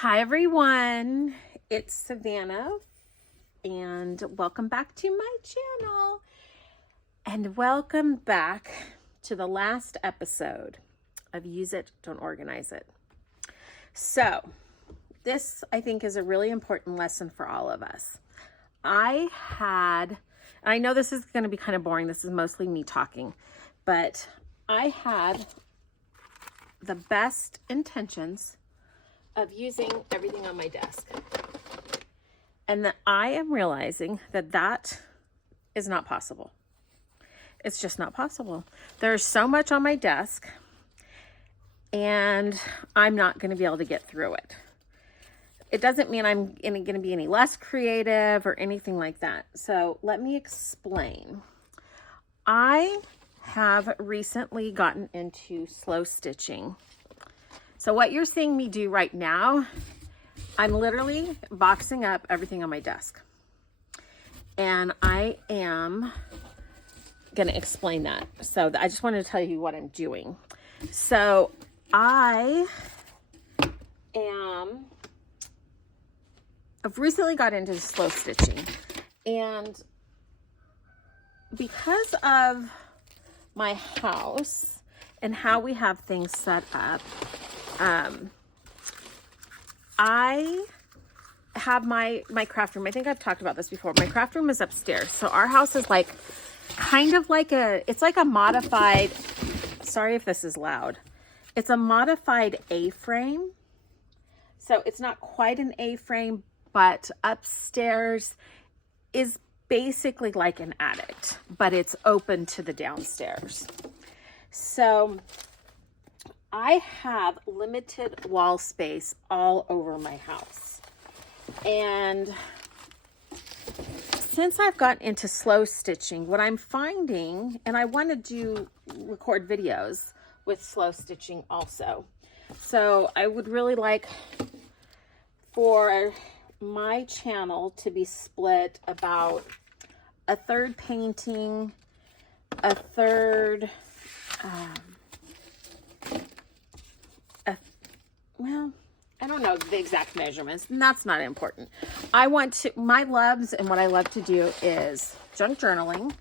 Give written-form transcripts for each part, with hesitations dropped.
Hi everyone, it's Savannah and welcome back to my channel and welcome back to the last episode of Use It, Don't Organize It. So this I think is a really important lesson for all of us. I know this is going to be kind of boring, this is mostly me talking, but I had the best intentions of using everything on my desk. And that I am realizing that that is not possible. It's just not possible. There's so much on my desk and I'm not going to be able to get through it. It doesn't mean I'm going to be any less creative or anything like that. So let me explain. I have recently gotten into slow stitching. So what you're seeing me do right now, I'm literally boxing up everything on my desk. And I am going to explain that. So I just wanted to tell you what I'm doing. So I've recently got into slow stitching. And because of my house and how we have things set up, I have my craft room. I think I've talked about this before. My craft room is upstairs. So our house is like, kind of like it's like a modified, sorry if this is loud. It's a modified A-frame. So it's not quite an A-frame, but upstairs is basically like an attic, but it's open to the downstairs. So I have limited wall space all over my house. And since I've gotten into slow stitching, what I'm finding, and I want to record videos with slow stitching also. So I would really like for my channel to be split about a third painting, a third, well, I don't know the exact measurements, and that's not important. My loves and what I love to do is junk journaling,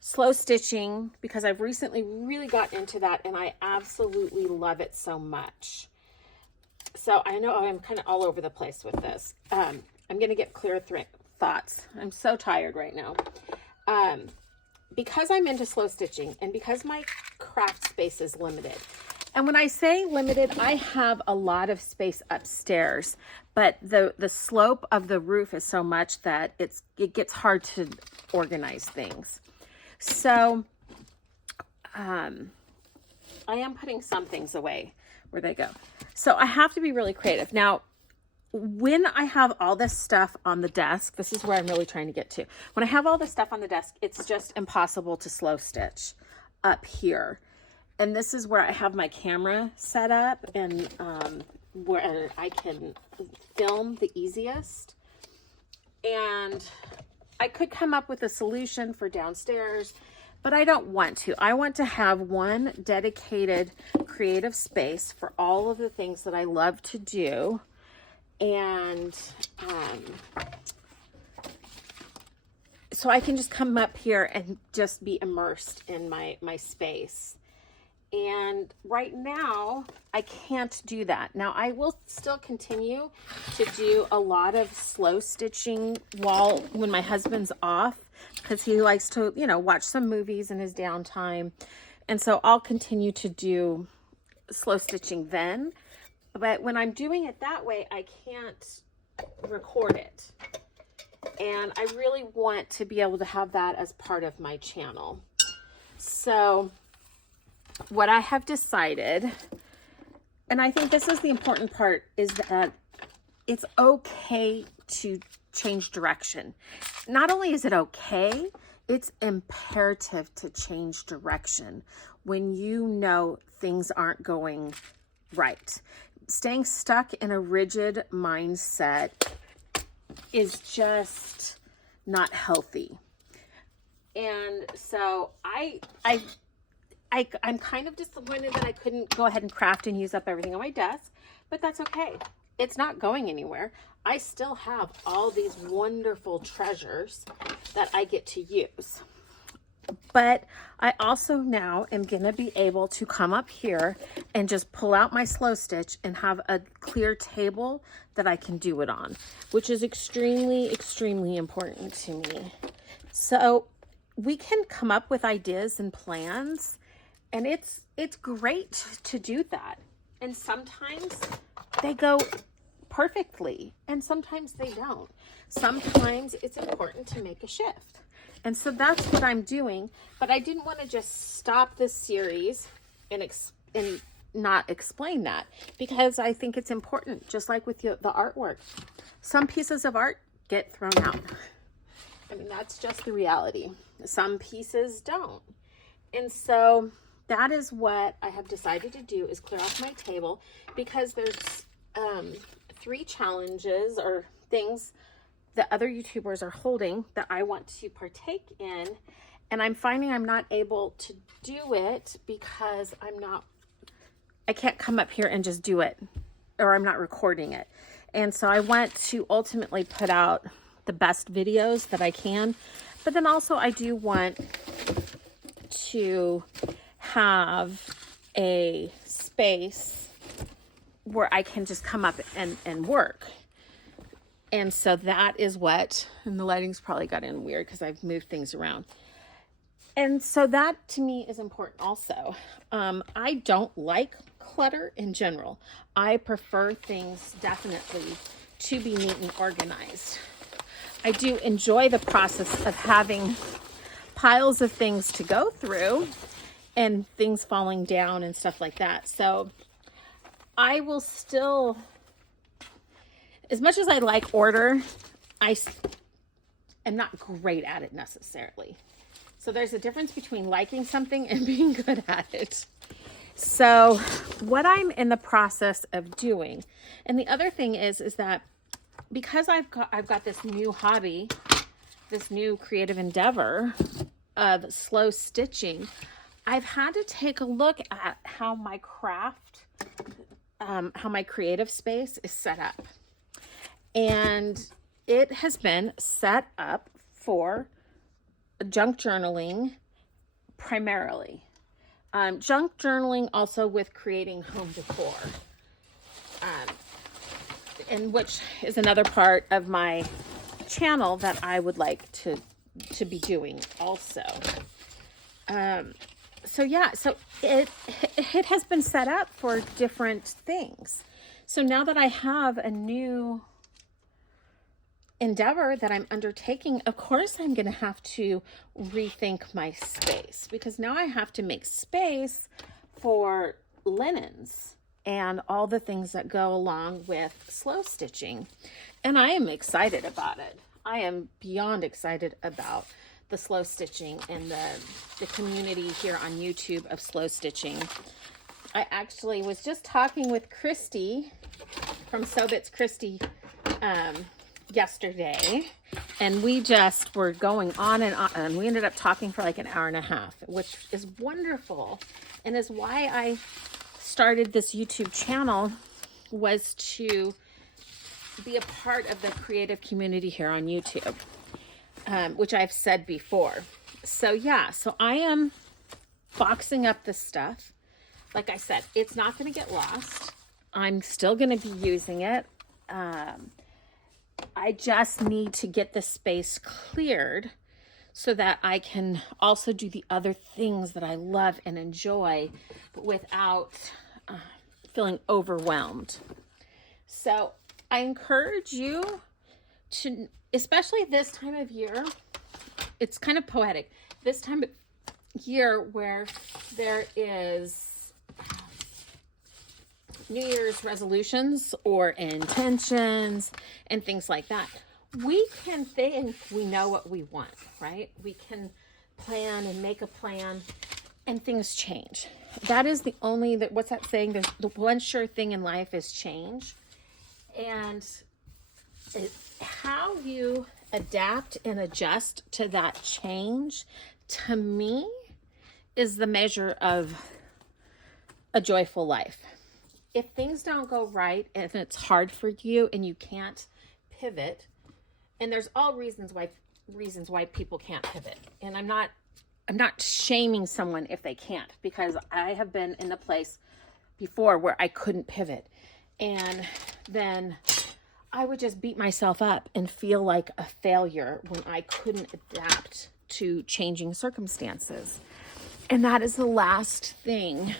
slow stitching, because I've recently really got into that and I absolutely love it so much. So I know I'm kind of all over the place with this. I'm going to get clear thoughts. I'm so tired right now. Because I'm into slow stitching and because my craft space is limited. And when I say limited, I have a lot of space upstairs, but the slope of the roof is so much that it gets hard to organize things. So I am putting some things away. Where they go. So I have to be really creative. Now, when I have all this stuff on the desk, this is where I'm really trying to get to. When I have all this stuff on the desk, it's just impossible to slow stitch up here. And this is where I have my camera set up and where I can film the easiest. And I could come up with a solution for downstairs, but I don't want to. I want to have one dedicated creative space for all of the things that I love to do. And so I can just come up here and just be immersed in my space. And right now, I can't do that. Now, I will still continue to do a lot of slow stitching when my husband's off, because he likes to, watch some movies in his downtime. And so I'll continue to do slow stitching then. But when I'm doing it that way, I can't record it. And I really want to be able to have that as part of my channel. So what I have decided, and I think this is the important part, is that it's okay to change direction. Not only is it okay, it's imperative to change direction when you know things aren't going right. Staying stuck in a rigid mindset is just not healthy. And so I'm kind of disappointed that I couldn't go ahead and craft and use up everything on my desk, but that's okay. It's not going anywhere. I still have all these wonderful treasures that I get to use. But I also now am going to be able to come up here and just pull out my Slow Stitch and have a clear table that I can do it on, which is extremely, extremely important to me. So we can come up with ideas and plans, and it's great to do that. And sometimes they go perfectly, and sometimes they don't. Sometimes it's important to make a shift. And so that's what I'm doing, but I didn't want to just stop this series and not explain that, because I think it's important, just like with the artwork. Some pieces of art get thrown out. I mean, that's just the reality. Some pieces don't. And so that is what I have decided to do, is clear off my table, because there's 3 challenges or things that other YouTubers are holding that I want to partake in. And I'm finding I'm not able to do it because I can't come up here and just do it, or I'm not recording it. And so I want to ultimately put out the best videos that I can. But then also I do want to have a space where I can just come up and work. And so that is what, and the lighting's probably got in weird because I've moved things around. And so that to me is important also. I don't like clutter in general. I prefer things definitely to be neat and organized. I do enjoy the process of having piles of things to go through and things falling down and stuff like that. So I will still, as much as I like order, I am not great at it necessarily. So there's a difference between liking something and being good at it. So what I'm in the process of doing, and the other thing is that because I've got this new hobby, this new creative endeavor of slow stitching, I've had to take a look at how my craft, how my creative space is set up. And it has been set up for junk journaling primarily. Junk journaling also with creating home decor. And which is another part of my channel that I would like to be doing also. So yeah, so it has been set up for different things. So now that I have a new endeavor that I'm undertaking, of course I'm going to have to rethink my space, because now I have to make space for linens and all the things that go along with slow stitching. And I am excited about it. I am beyond excited about the slow stitching and the community here on YouTube of slow stitching. I actually was just talking with Christy from Sew Bits Christy yesterday, and we just were going on and on, and we ended up talking for like an hour and a half, which is wonderful, and is why I started this YouTube channel, was to be a part of the creative community here on YouTube, which I've said before. So yeah, so I am boxing up this stuff. Like I said, it's not going to get lost. I'm still going to be using it. I just need to get the space cleared so that I can also do the other things that I love and enjoy, but without feeling overwhelmed. So I encourage you to, especially this time of year, it's kind of poetic, this time of year where there is New Year's resolutions or intentions and things like that. We can think we know what we want, right? We can plan and make a plan, and things change. That is the only, what's that saying? There's the one sure thing in life is change. And how you adapt and adjust to that change, to me, is the measure of a joyful life. If things don't go right and it's hard for you and you can't pivot, and there's all reasons why people can't pivot. And I'm not shaming someone if they can't, because I have been in the place before where I couldn't pivot. And then I would just beat myself up and feel like a failure when I couldn't adapt to changing circumstances. And that is the last thing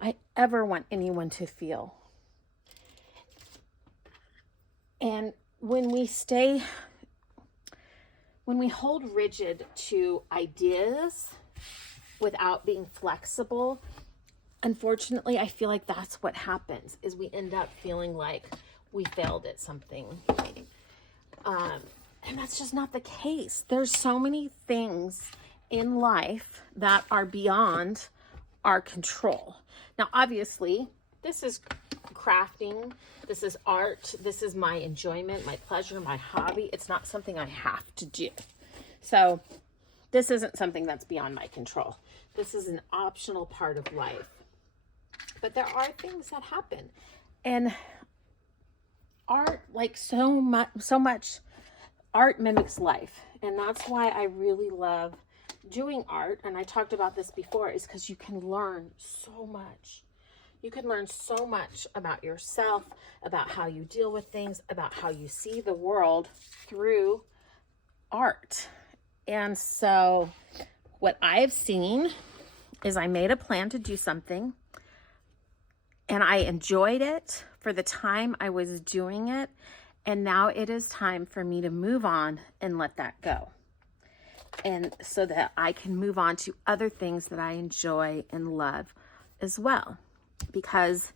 I ever want anyone to feel. And when we hold rigid to ideas without being flexible, unfortunately, I feel like that's what happens, is we end up feeling like we failed at something. And that's just not the case. There's so many things in life that are beyond our control. Now, obviously, this is crafting, this is art, this is my enjoyment, my pleasure, my hobby. It's not something I have to do. So this isn't something that's beyond my control. This is an optional part of life. But there are things that happen. And art, like so much, art mimics life. And that's why I really love doing art. And I talked about this before, is because you can learn so much. You can learn so much about yourself, about how you deal with things, about how you see the world through art. And so what I've seen is I made a plan to do something, and I enjoyed it for the time I was doing it. And now it is time for me to move on and let that go. And so that I can move on to other things that I enjoy and love as well. Because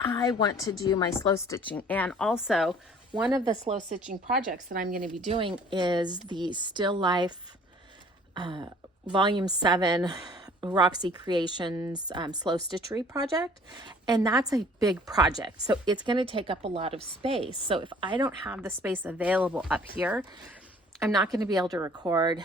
I want to do my slow stitching. And also, one of the slow stitching projects that I'm going to be doing is the Still Life Volume 7 Roxy Creations Slow Stitchery project. And that's a big project. So it's going to take up a lot of space. So if I don't have the space available up here, I'm not going to be able to record,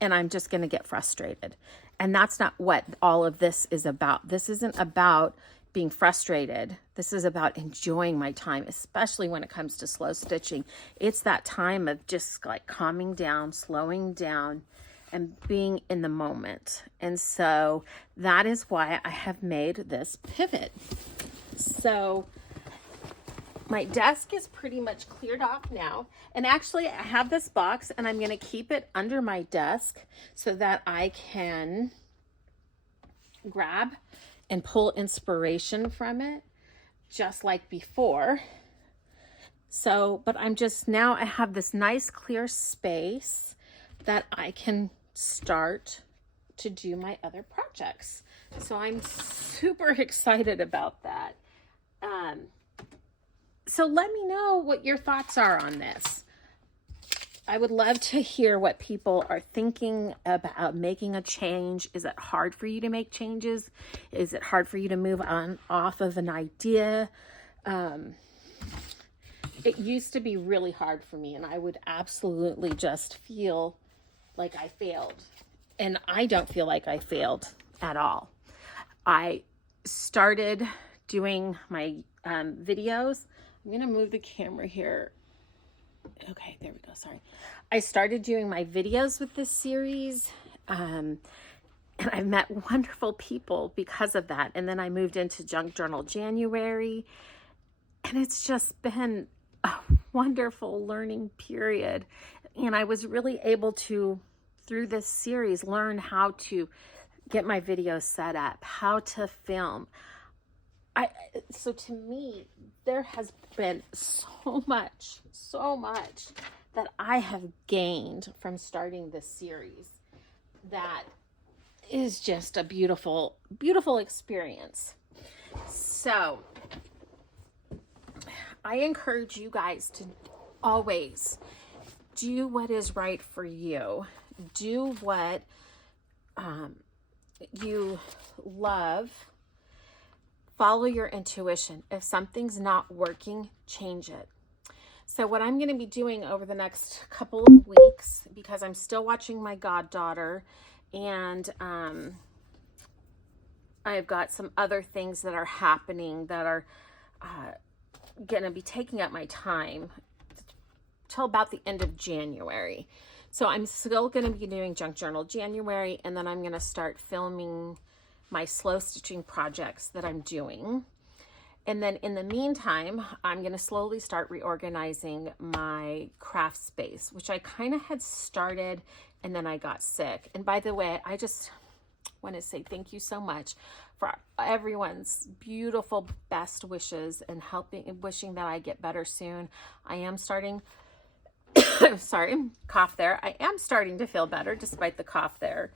and I'm just going to get frustrated. And that's not what all of this is about. This isn't about being frustrated. This is about enjoying my time, especially when it comes to slow stitching. It's that time of just like calming down, slowing down, and being in the moment. And so that is why I have made this pivot. So my desk is pretty much cleared off now. And actually I have this box, and I'm going to keep it under my desk so that I can grab and pull inspiration from it, just like before. So, but I'm just, now I have this nice clear space that I can start to do my other projects. So I'm super excited about that. So let me know what your thoughts are on this. I would love to hear what people are thinking about making a change. Is it hard for you to make changes? Is it hard for you to move on off of an idea? It used to be really hard for me, and I would absolutely just feel like I failed. And I don't feel like I failed at all. I started doing my videos. I'm going to move the camera here. Okay, there we go. Sorry. I started doing my videos with this series, and I've met wonderful people because of that. And then I moved into Junk Journal January, and it's just been a wonderful learning period. And I was really able to, through this series, learn how to get my videos set up, how to film. So to me, there has been so much that I have gained from starting this series that is just a beautiful, beautiful experience. So I encourage you guys to always do what is right for you. Do what you love. Follow your intuition. If something's not working, change it. So what I'm going to be doing over the next couple of weeks, because I'm still watching my goddaughter, and I've got some other things that are happening that are going to be taking up my time till about the end of January. So I'm still going to be doing Junk Journal January, and then I'm going to start filming my slow stitching projects that I'm doing. And then in the meantime, I'm going to slowly start reorganizing my craft space, which I kind of had started and then I got sick. And by the way, I just want to say thank you so much for everyone's beautiful best wishes and wishing that I get better soon. I am starting sorry, cough there. I am starting to feel better despite the cough there.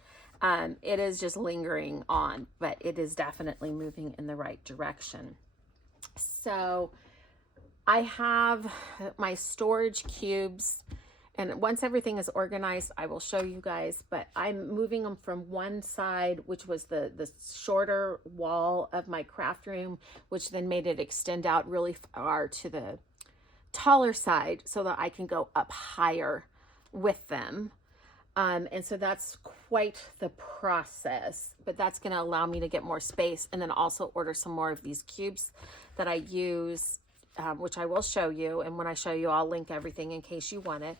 It is just lingering on, but it is definitely moving in the right direction. So I have my storage cubes, and once everything is organized, I will show you guys, but I'm moving them from one side, which was the shorter wall of my craft room, which then made it extend out really far to the taller side so that I can go up higher with them. And so that's quite the process, but that's going to allow me to get more space, and then also order some more of these cubes that I use, which I will show you. And when I show you, I'll link everything in case you want it.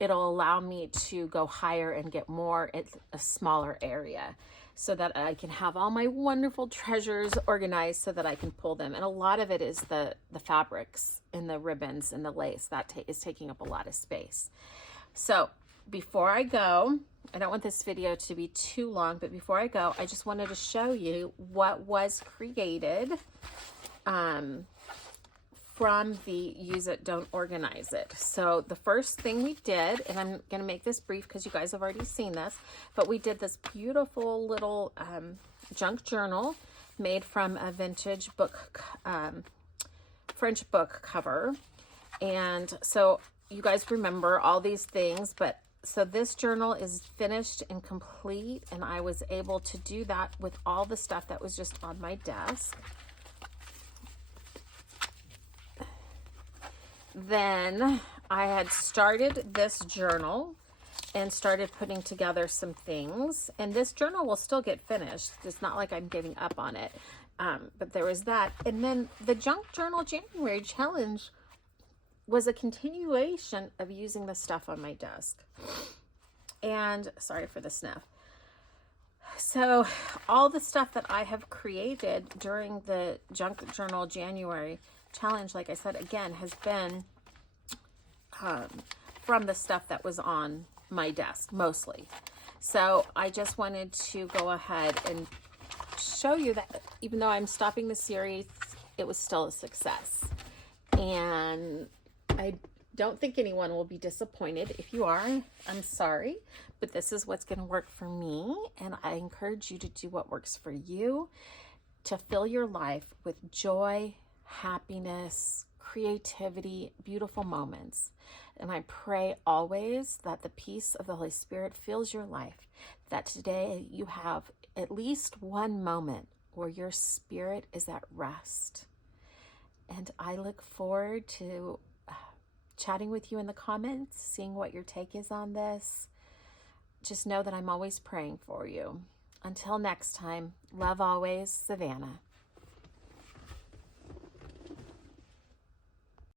It'll allow me to go higher and get more at a smaller area, so that I can have all my wonderful treasures organized so that I can pull them. And a lot of it is the fabrics and the ribbons and the lace that is taking up a lot of space. So before I go, I don't want this video to be too long, but before I go, I just wanted to show you what was created from the Use It, Don't Organize It. So the first thing we did, and I'm going to make this brief because you guys have already seen this, but we did this beautiful little junk journal made from a vintage book, French book cover. And so you guys remember all these things, but so this journal is finished and complete, and I was able to do that with all the stuff that was just on my desk. Then I had started this journal and started putting together some things, and this journal will still get finished. It's not like I'm giving up on it, but there was that. And then the Junk Journal January challenge was a continuation of using the stuff on my desk. And sorry for the sniff. So all the stuff that I have created during the Junk Journal January challenge, like I said, again, has been from the stuff that was on my desk mostly. So I just wanted to go ahead and show you that even though I'm stopping the series, it was still a success. And I don't think anyone will be disappointed. If you are, I'm sorry, but this is what's going to work for me. And I encourage you to do what works for you, to fill your life with joy, happiness, creativity, beautiful moments. And I pray always that the peace of the Holy Spirit fills your life, that today you have at least one moment where your spirit is at rest. And I look forward to chatting with you in the comments, seeing what your take is on this. Just know that I'm always praying for you. Until next time, love always, Savannah.